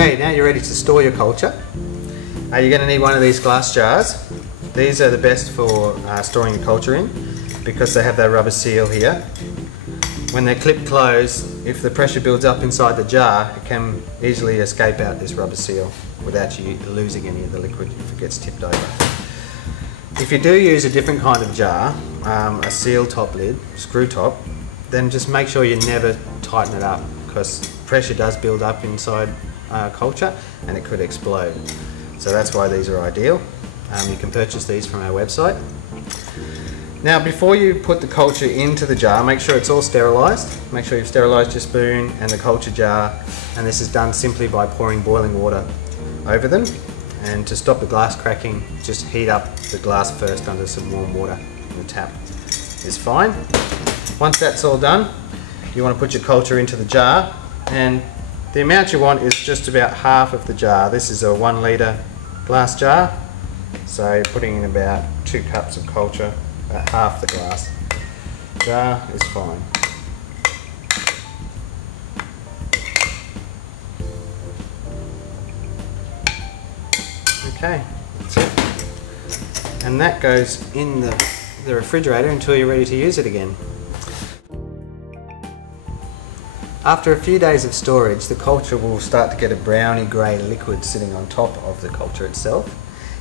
Okay, now you're ready to store your culture. You're going to need one of these glass jars. These are the best for storing your culture in because they have that rubber seal here. When they're clipped closed, if the pressure builds up inside the jar, it can easily escape out this rubber seal without you losing any of the liquid if it gets tipped over. If you do use a different kind of jar, a seal top lid, screw top, then just make sure you never tighten it up because pressure does build up inside culture and it could explode. So that's why these are ideal. You can purchase these from our website. Now before you put the culture into the jar, make sure it's all sterilised. Make sure you've sterilised your spoon and the culture jar, and this is done simply by pouring boiling water over them. And to stop the glass cracking, just heat up the glass first under some warm water in the tap. Is fine. Once that's all done, you want to put your culture into the jar, and the amount you want is just about half of the jar. This is a 1 litre glass jar, so you're putting in about 2 cups of culture, about half the glass jar is fine. Okay, that's it. And that goes in the refrigerator until you're ready to use it again. After a few days of storage, the culture will start to get a browny grey liquid sitting on top of the culture itself.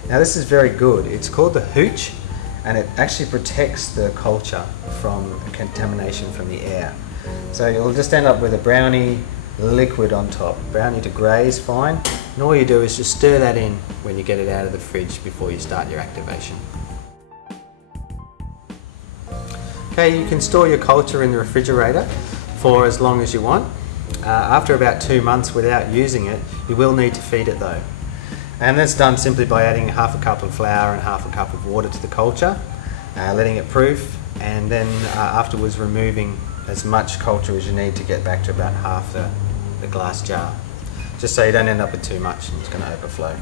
Now this is very good. It's called the hooch, and it actually protects the culture from contamination from the air. So you'll just end up with a browny liquid on top. Browny to grey is fine, and all you do is just stir that in when you get it out of the fridge before you start your activation. Okay, you can store your culture in the refrigerator for as long as you want. After about 2 months without using it, you will need to feed it though. And that's done simply by adding half a cup of flour and half a cup of water to the culture, letting it proof, and then afterwards removing as much culture as you need to get back to about half the glass jar. Just so you don't end up with too much and it's going to overflow.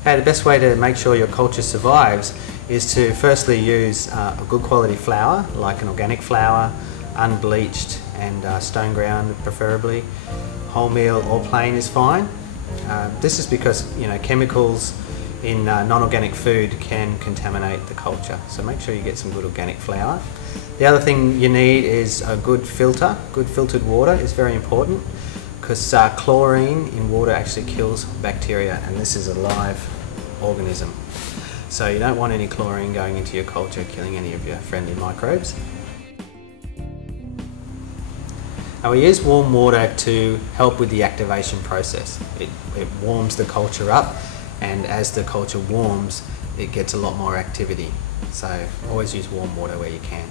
Okay, the best way to make sure your culture survives is to firstly use a good quality flour, like an organic flour, unbleached and stone ground preferably. Wholemeal or plain is fine. This is because chemicals in non-organic food can contaminate the culture, so make sure you get some good organic flour. The other thing you need is a good filter. Good filtered water is very important because chlorine in water actually kills bacteria, and this is a live organism. So you don't want any chlorine going into your culture killing any of your friendly microbes. Now we use warm water to help with the activation process. It warms the culture up, and as the culture warms it gets a lot more activity. So always use warm water where you can.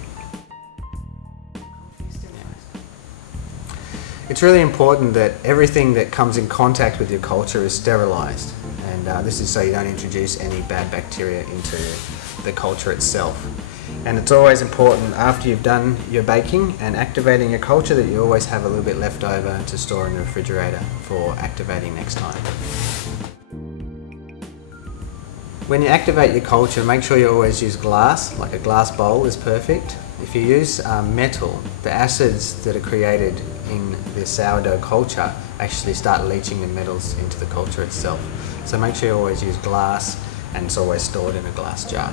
It's really important that everything that comes in contact with your culture is sterilised, and this is so you don't introduce any bad bacteria into the culture itself. And it's always important after you've done your baking and activating your culture that you always have a little bit left over to store in the refrigerator for activating next time. When you activate your culture, make sure you always use glass, like a glass bowl is perfect. If you use metal, the acids that are created in the sourdough culture actually start leaching the metals into the culture itself. So make sure you always use glass, and it's always stored in a glass jar.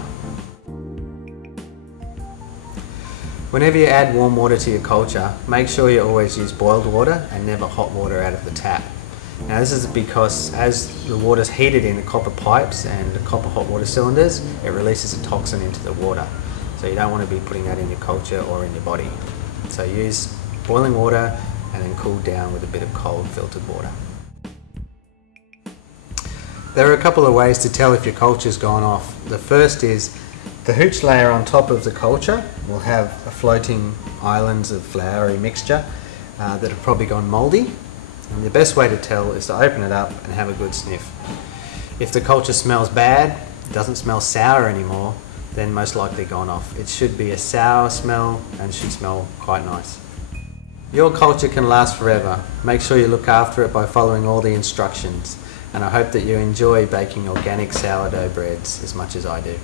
Whenever you add warm water to your culture, make sure you always use boiled water and never hot water out of the tap. Now this is because as the water is heated in the copper pipes and the copper hot water cylinders, it releases a toxin into the water. So you don't want to be putting that in your culture or in your body. So use boiling water and then cool down with a bit of cold filtered water. There are a couple of ways to tell if your culture's gone off. The first is the hooch layer on top of the culture will have a floating islands of floury mixture that have probably gone mouldy. And the best way to tell is to open it up and have a good sniff. If the culture smells bad, doesn't smell sour anymore, then most likely gone off. It should be a sour smell and should smell quite nice. Your culture can last forever. Make sure you look after it by following all the instructions. And I hope that you enjoy baking organic sourdough breads as much as I do.